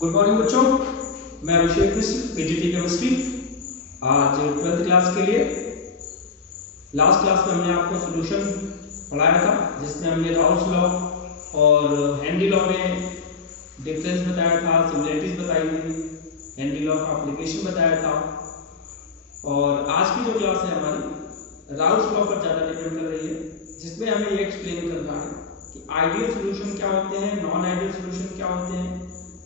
Good morning बच्चों, मैं अभिषेक मिश्र, PGT chemistry. आज 12th क्लास के लिए लास्ट क्लास में हमने आपको सॉल्यूशन पढ़ाया था, जिसमें हमने राउल्स लॉ और हेनरी लॉ में डिफरेंस बताया था, सिमिलरिटीज बताई थी, हेनरी लॉ का एप्लीकेशन बताया था। और आज की जो क्लास है हमारी राउल्स लॉ पर ज़्यादा डिपेंड कर रही है, जिसमें हमें ये एक्सप्लेन करना है कि आइडियल सॉल्यूशन क्या होते हैं, नॉन आइडियल सॉल्यूशन क्या होते हैं,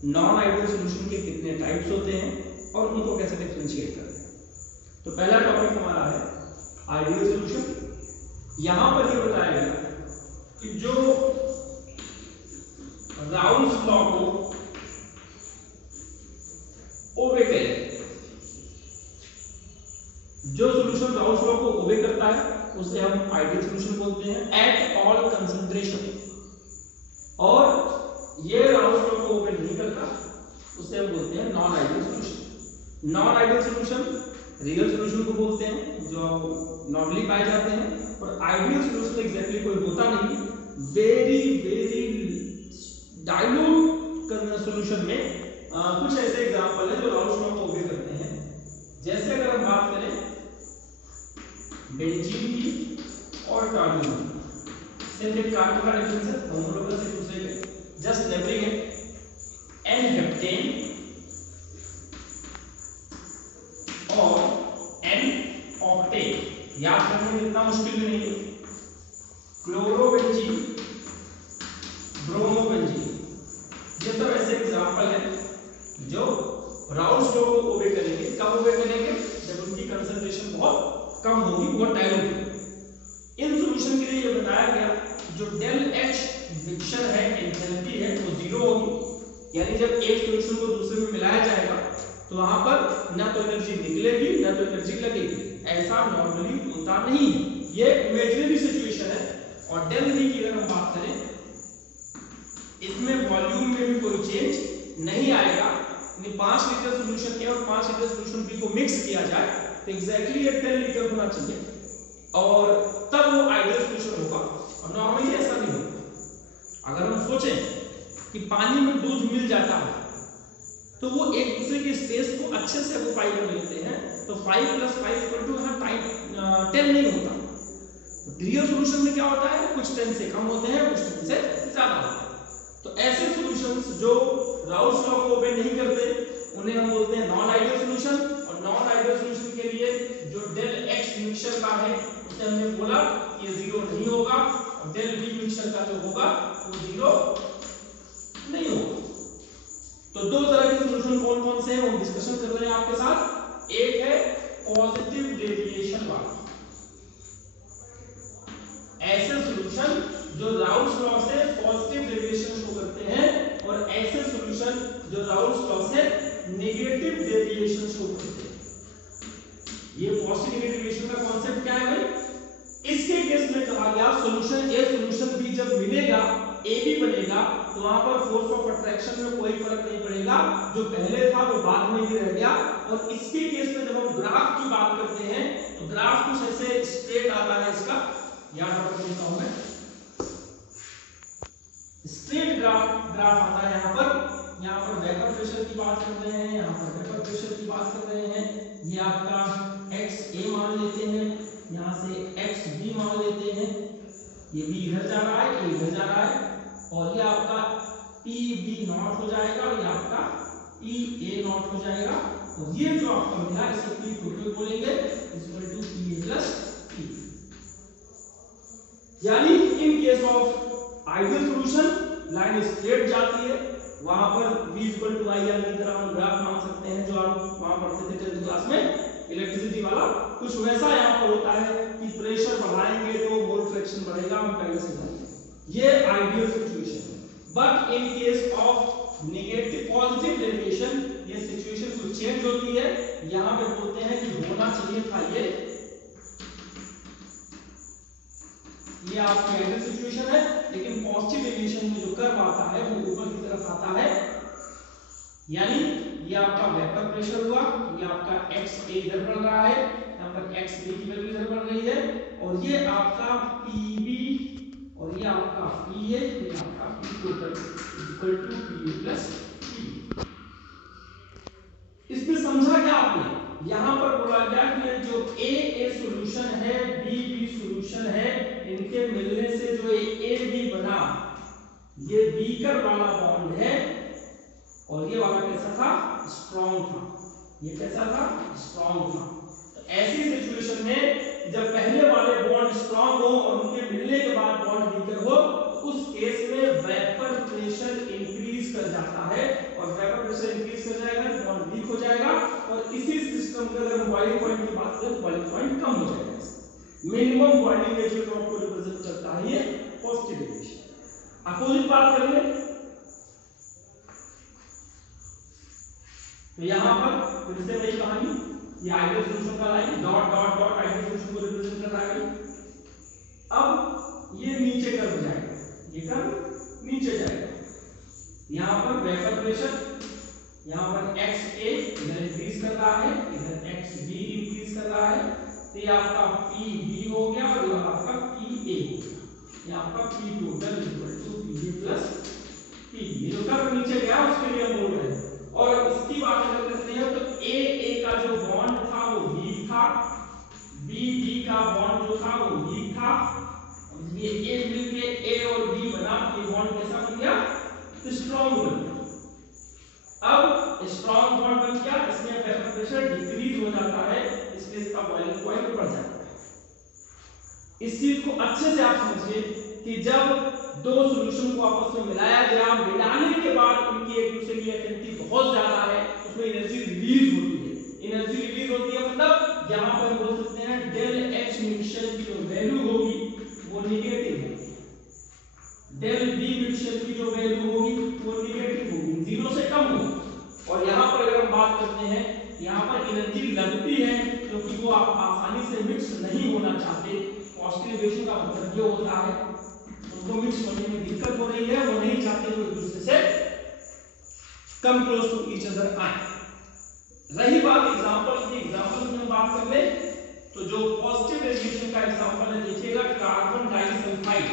नॉन आइडियल सॉल्यूशन के कितने टाइप्स होते हैं और उनको कैसे डिफरेंशिएट करते हैं। तो पहला टॉपिक हमारा है आइडियल सॉल्यूशन। यहां पर ये बताया गया कि जो राउल्स लॉ को ओबे करे, जो सॉल्यूशन राउल्स लॉ को ओबे करता है उसे हम आइडियल सॉल्यूशन बोलते हैं एट ऑल कंसंट्रेशन, और ये राउल्स लॉ को ओबे नहीं करता उसे हम बोलते हैं non ideal solution. Non ideal solution real solution को बोलते हैं जो नॉर्मली पाए जाते हैं, और आइडियल सॉल्यूशन एग्जैक्टली कोई होता नहीं, वेरी वेरी डाइल्यूट सॉल्यूशन में कुछ ऐसे एग्जांपल है जो राउल्स लॉ को ओबे करते हैं। जैसे अगर हम बात करें बेंजीन की और टॉल्यूइन की, सिर्फ एक कार्बन का डिफरेंस है, होमोलोगस एक दूसरे के, जस्ट नेबरिंग है। एन हेप्टेन और एन ऑक्टेन याद करने में इतना मुश्किल भी नहीं है। क्लोरोबेंजीन, ब्रोमोबेंजीन, ये सब ऐसे एग्जांपल हैं जो राउल्स लॉ को ओबे करेंगे। कब ओबे करेंगे? जब उनकी कंसंट्रेशन बहुत कम होगी, बहुत डाइल्यूट होगी। इन सॉल्यूशन के लिए ये बताया गया जो डेल एच मिक्सचर है, एंथैल्पी है, वो जीरो होगी। यानी जब एक सॉल्यूशन को दूसरे में मिलाया जाएगा तो वहां पर ना तो एनर्जी निकलेगी ना तो एनर्जी लगेगी। ऐसा नॉर्मली होता नहीं है, ये इमेजिनरी सिचुएशन है। और डेल वी की अगर हम बात करें, इसमें वॉल्यूम में भी कोई चेंज नहीं आएगा। 5 लीटर सॉल्यूशन के और 5 लीटर सॉल्यूशन बी को मिक्स किया जाए तो एग्जैक्टली 10 लीटर होना चाहिए, और तब वो आइडियल सॉल्यूशन होगा। और नॉर्मली ऐसा नहीं होता। अगर हम सोचें कि पानी में दूध मिल जाता है तो वो एक दूसरे के स्पेस को अच्छे से ऑक्यूपाई कर लेते हैं, तो 5 + 5 यहाँ टाइम 10 नहीं होता। रियल सॉल्यूशन में क्या होता है, कुछ 10 से कम होते हैं, कुछ 10 से ज्यादा होते हैं। तो ऐसे सॉल्यूशंस जो राउल्स लॉ को ओबे नहीं करते उन्हें हम बोलते हैं नॉन आइडियल सॉल्यूशन। और नॉन आइडियल सॉल्यूशन के लिए जो डेल एक्स मिक्सचर का है उसे हमने बोला कि ये जीरो नहीं होगा, और डेल वी मिक्सचर का जो होगा वो जीरो नहीं होगा। तो दो तरह के सॉल्यूशन कौन कौन से हैं वो डिस्कशन कर रहे हैं आपके साथ। एक है पॉजिटिव डेविएशन वाला, ऐसे सॉल्यूशन जो राउल्स लॉ से पॉजिटिव डेविएशन शो करते हैं, और ऐसे सॉल्यूशन जो राउल्स लॉ से नेगेटिव डेविएशन शो करते हैं। ये पॉजिटिव डेविएशन का कांसेप्ट क्या है भाई? इसके केस में कहा गया सॉल्यूशन ए सॉल्यूशन बी जब मिलेगा, ए भी बनेगा, तो वहां पर फोर्स ऑफ अट्रैक्शन में कोई फर्क नहीं पड़ेगा, जो पहले था वो बाद में ही रह गया। और इसके केस में जब हम ग्राफ की बात करते हैं तो ग्राफ कुछ ऐसे स्ट्रेट आता है, इसका याद रख लेता हूं मैं, स्ट्रेट ग्राफ आता है। यहाँ पर वेपर प्रेशर की बात कर रहे हैं, यहाँ पर वेपर प्रेशर की बात कर रहे हैं। ये आपका एक्स ए मान लेते हैं, यहाँ से एक्स बी मान लेते हैं, ये बी इधर जा रहा है, ए इधर जा रहा है, और ये आपका पी बी नॉट हो जाएगा, और ये आपका पी ए नॉट हो जाएगा। और ये जो आपका मिला इसे पी टोटल बोलेंगे, equal to P A plus P. यानी in case of ideal solution line straight जाती है, वहां पर v इक्वल टू आई की तरह हम ग्राफ मान सकते हैं जो आप वहां पढ़ते थे 10th क्लास में इलेक्ट्रिसिटी वाला। कुछ वैसा यहां पर होता है कि प्रेशर बढ़ाएंगे तो मोल फ्रैक्शन बढ़ेगा, हम पहले से जानते हैं। ये आइडियल सिचुएशन है। But in case of negative positive deviation ये सिचुएशन कुछ चेंज होती है। यहां पे बोलते हैं कि होना चाहिए था ये आपकी आइडियल सिचुएशन है, लेकिन पॉजिटिव डेविएशन में जो कर्व आता है वो ऊपर की तरफ आता है। यानी ये आपका वेपर प्रेशर हुआ, ये आपका एक्स ए इधर बढ़ रहा है, यहाँ पर एक्स बी की वैल्यू इधर बढ़ रही है, और ये आपका पी बी और ये आपका पी ए, ये आपका P total equal to P A plus P. इनके मिलने से जो ए बी बना, ये वीकर वाला बॉन्ड है और ये वाला कैसा था, स्ट्रॉन्ग था। ये कैसा था, स्ट्रॉन्ग था। तो ऐसी सिचुएशन में जब पहले वाले बॉन्ड स्ट्रॉन्ग हो और उनके मिलने के बाद बॉन्ड वीकर हो, तो उस केस में वेपर प्रेशर इंक्रीज कर जाता है और वेपर प्रेशर इंक्रीज कर जाएगा तो बॉन्ड वीक हो जाएगा। और इसी सिस्टम के अगर बॉइलिंग पॉइंट की बात करें तो बॉइलिंग पॉइंट कम हो जाएगा। मिनिमम बॉइलिंग एज ड्रॉप को रिप्रेजेंट करता है ये पॉजिटिव डेविएशन। अपोजिट बात कर ले तो यहां पर फिर से वही कहानी, ये आइडियल सॉल्यूशन का line dot dot dot ideal solution को रिप्रेजेंट कर रहा है। अब ये नीचे कर्व जाएगा, ये कर्व नीचे जाएगा। यहां पर वेपर प्रेशर, यहां पर XA इधर इंक्रीज कर रहा है, इधर XB इंक्रीज कर रहा है। तो ये आपका PB हो गया और ये आपका PA हो गया। ये आपका P total equal to PB plus PB। ये जो कर्व नीचे गया उसके लिए हम बोल रहे हैं। और इसकी बात अगर करते हैं तो AA का जो बॉन्ड था वो वीक था, BB का बॉन्ड जो था वो वीक था, और ये A मिलके A और B बना, ये बॉन्ड कैसा बन गया, स्ट्रॉन्ग बन गया। अब स्ट्रॉन्ग बॉन्ड बन गया, इसमें वेपर प्रेशर डिक्रीज हो जाता है, इसलिए इसका बॉइलिंग पॉइंट बढ़ जाता है। इस चीज को अच्छे से आप समझिए कि जब दो सॉल्यूशन को आपस में मिलाया गया, मिलाने के बाद उनकी एक दूसरे की एफिनिटी बहुत ज्यादा है, उसमें एनर्जी रिलीज होती है। एनर्जी रिलीज होती है मतलब यहां पर बोल सकते हैं डेल एच म्यूचुअल की जो वैल्यू होगी वो नेगेटिव होगी, डेल बी म्यूचुअल की जो वैल्यू होगी वो नेगेटिव होगी, 0 से कम होगी। और यहां पर अगर हम बात करते हैं, यहां पर एनर्जी लगती है क्योंकि वो आप आसानी से मिक्स नहीं होना चाहते। पॉजिटिव डेविएशन का मतलब ये होता है उनको मिक्स होने में दिक्कत हो रही है, वो नहीं चाहते वो एक दूसरे से come close to each other आए। रही बात एग्जांपल की, एग्जांपल में बात कर ले तो जो पॉजिटिव डेविएशन का एग्जांपल है, देखिएगा कार्बन डाइसल्फाइड,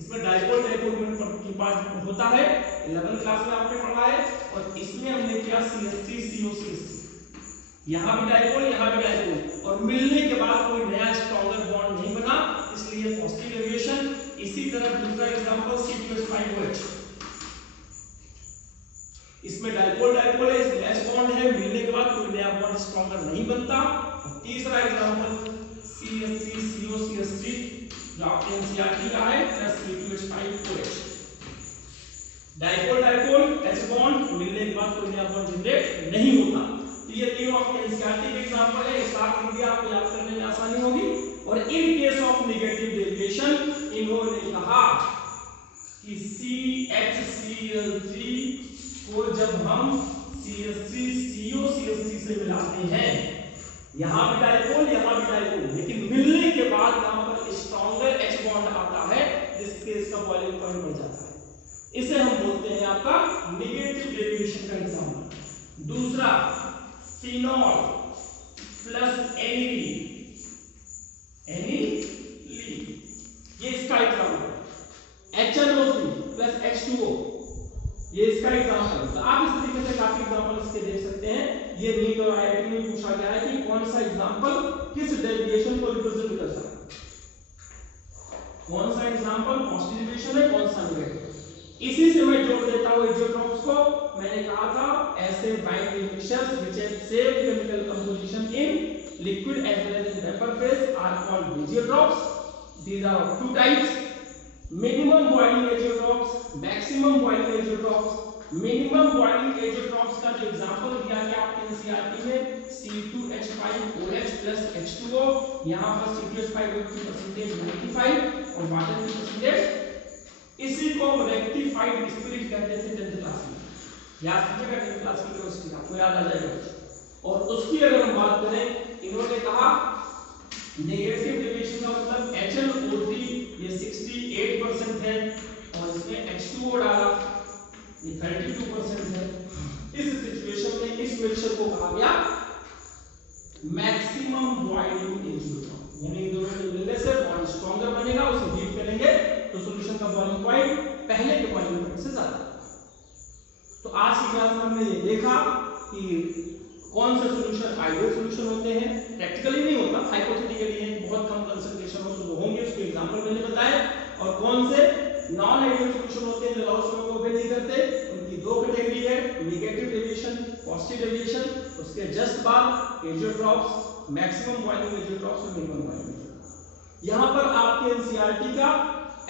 इसमें डाइपोल डाइपोल मूवमेंट की बात होता है, 11th क्लास में आपने पढ़ा है। और इसमें हमने किया CH3 COCH3, यहां भी डाइपोल यहां भी डाइपोल, और मिलने के बाद कोई नया स्ट्रॉन्गर बॉन्ड नहीं बना, इसलिए पॉजिटिव डेविएशन। इसी तरह दूसरा एग्जांपल C2H5OH, इसमें डाइपोल डाइपोल है, इसमें H बॉन्ड है, मिलने के बाद कोई नया बॉन्ड स्ट्रॉन्गर नहीं बनता। और तीसरा एग्जांपल CH3 COCH3 जो आपके एनसीईआरटी का है, plus C2H5OH, dipole dipole H bond, मिलने के बाद कोई नया बॉन्ड जनरेट नहीं होता। तो ये तीनों आपके एनसीईआरटी के एग्जांपल है, इस साथ लिख दिया, आपको याद करने में आसानी होगी। और इन केस ऑफ नेगेटिव डेविएशन इन्होंने कहा कि CHCl3 को जब हम CH3 COCH3 से मिलाते हैं, यहां भी डाइपोल यहां भी डाइपोल, लेकिन मिलने के बाद यहां पर स्ट्रॉन्गर H बॉन्ड आता है, जिससे इसका बॉइलिंग पॉइंट बढ़ जाता है। इसे हम बोलते हैं आपका नेगेटिव डेविएशन का एग्जांपल। दूसरा फिनॉल प्लस एनिलीन, ये इसका एग्जांपल है। HNO3 प्लस H2O, ये इसका एग्जांपल है। तो आप इस तरीके से काफी एग्जांपल इसके देख सकते हैं। ये नीट और आईआईटी में पूछा गया है कि कौन सा एग्जांपल किस डेविएशन को रिप्रेजेंट कर सकता है, कौन सा एग्जांपल पॉजिटिव डेविएशन है, कौन सा नेगेटिव। इसी से मैं जोड़ देता हूं इजियोट्रॉप्स को। मैंने कहा था acid binding mixtures which have same chemical composition in liquid as well as in vapor phase are called azeotrophs. These are of two types: minimum boiling azeotrophs, maximum boiling azeotrophs. minimum boiling azeotrophs का जो example दिया गया आपके NCERT में C2H5OH plus H2O, यहाँ पर C2H5OH की percentage 95 और वाटर की परसेंटेज, इसी को हम रेक्टिफाइड स्पिरिट कहते थे 10th क्लास में। याद कीजिएगा 10th क्लास की केमिस्ट्री आपको याद आ जाएगा। और उसकी अगर हम बात करें, इन्होंने कहा नेगेटिव डेविएशन का मतलब HNO3 ये 68% है और इसमें H2O डाला ये 32% है। इस सिचुएशन में इस मिक्सचर को कहा गया मैक्सिमम बॉइलिंग एजियोट्रॉप, यानी इन दोनों के मिलने से बॉन्ड स्ट्रॉन्गर बनेगा, उसे हीट करेंगे तो सॉल्यूशन का बॉइलिंग पॉइंट पहले के बॉइलिंग पॉइंट से ज्यादा। तो आज की क्लास में हमने ये देखा कि कौन से सॉल्यूशन आइडियल सॉल्यूशन होते हैं, प्रैक्टिकली नहीं होता, हाइपोथेटिकली है, बहुत कम कंसंट्रेशन हो तो वो होंगे, उसके एग्जांपल मैंने बताए। और कौन से नॉन आइडियल सॉल्यूशन होते हैं जो राउल्स लॉ को ओबे नहीं करते, उनकी दो कैटेगरी है, नेगेटिव डेविएशन, पॉजिटिव डेविएशन, उसके जस्ट बाद एजियोट्रॉप्स, मैक्सिमम बॉइलिंग एजियोट्रॉप्स और मिनिमम बॉइलिंग। यहां पर आपके एनसीईआरटी का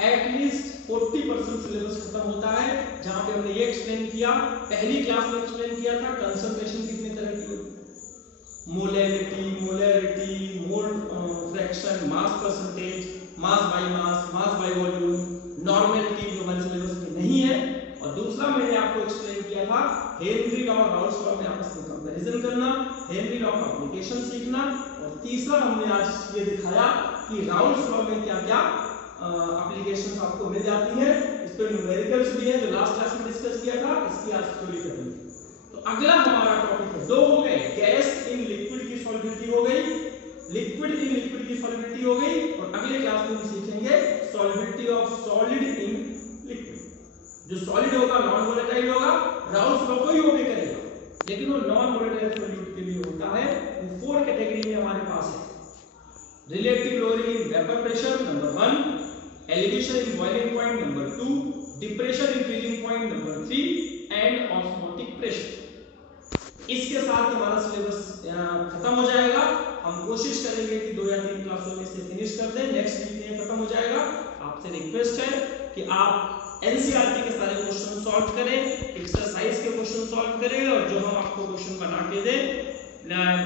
एटलीस्ट 40% सिलेबस खत्म होता है, जहां पे हमने ये एक्सप्लेन किया, पहली क्लास में एक्सप्लेन किया था कंसंट्रेशन कितने तरह की होती है, molarity, mole fraction, mass percentage, mass by volume, normality जो हमारे सिलेबस में नहीं है। और दूसरा मैंने आपको एक्सप्लेन किया था हेनरी लॉ और राउल्स लॉ में आपस में कंपैरिजन करना, हेनरी लॉ का एप्लीकेशन सीखना। और तीसरा हमने आज ये दिखाया कि राउल्स लॉ में क्या-क्या एप्लीकेशंस आपको मिल जाती हैं। इस पे न्यूमेरिकल्स भी है जो लास्ट क्लास में डिस्कस किया था, इसकी आज थ्योरी करेंगे। तो अगला हमारा टॉपिक है, दो हो गए, गैस इन लिक्विड की सॉल्युबिलिटी हो गई, लिक्विड इन लिक्विड की सॉल्युबिलिटी हो गई। और अगले क्लास में हम सीखेंगे solubility of solid in liquid. जो सॉलिड होगा नॉन वोलेटाइल होगा, राउल्स लॉ को ही ओबे करेगा, लेकिन वो नॉन वोलेटाइल सॉल्यूट के लिए होता है। वो 4 कैटेगरी में हमारे पास है, relative lowering in vapour pressure number 1, elevation in boiling point number 2, depression in freezing point number 3 and osmotic pressure। इसके साथ हमारा सिलेबस खत्म हो जाएगा। हम कोशिश करेंगे कि 2 या 3 क्लासों में से फिनिश कर दें, नेक्स्ट वीक में खत्म हो जाएगा। आपसे रिक्वेस्ट है कि आप एनसीईआरटी के सारे क्वेश्चन सॉल्व करें, एक्सरसाइज के क्वेश्चन सॉल्व करें, और जो हम आपको क्वेश्चन बना के दें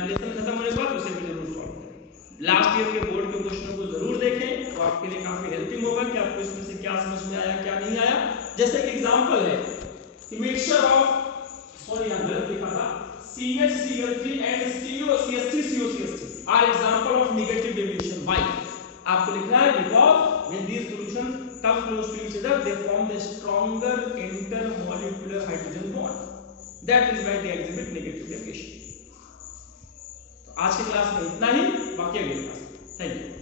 लेसन खत्म होने के बाद उसे भी जरूर सॉल्व करें। लास्ट ईयर के बोर्ड के क्वेश्चनों को जरूर देखें, तो आपके लिए काफी हेल्पिंग होगा कि आपको इसमें से क्या समझ में आया क्या नहीं आया। जैसे कि एग्जांपल है कि मिक्सचर ऑफ, सॉरी यहां गलत लिखा था, CHCl3 and COCH3COCH3 are example of negative deviation. Why आपको लिखना है, because when these solutions come close to each other they form a stronger intermolecular hydrogen bond, that is why they exhibit negative deviation। तो आज की class में इतना ही, बाकी अगली क्लास। Thank you.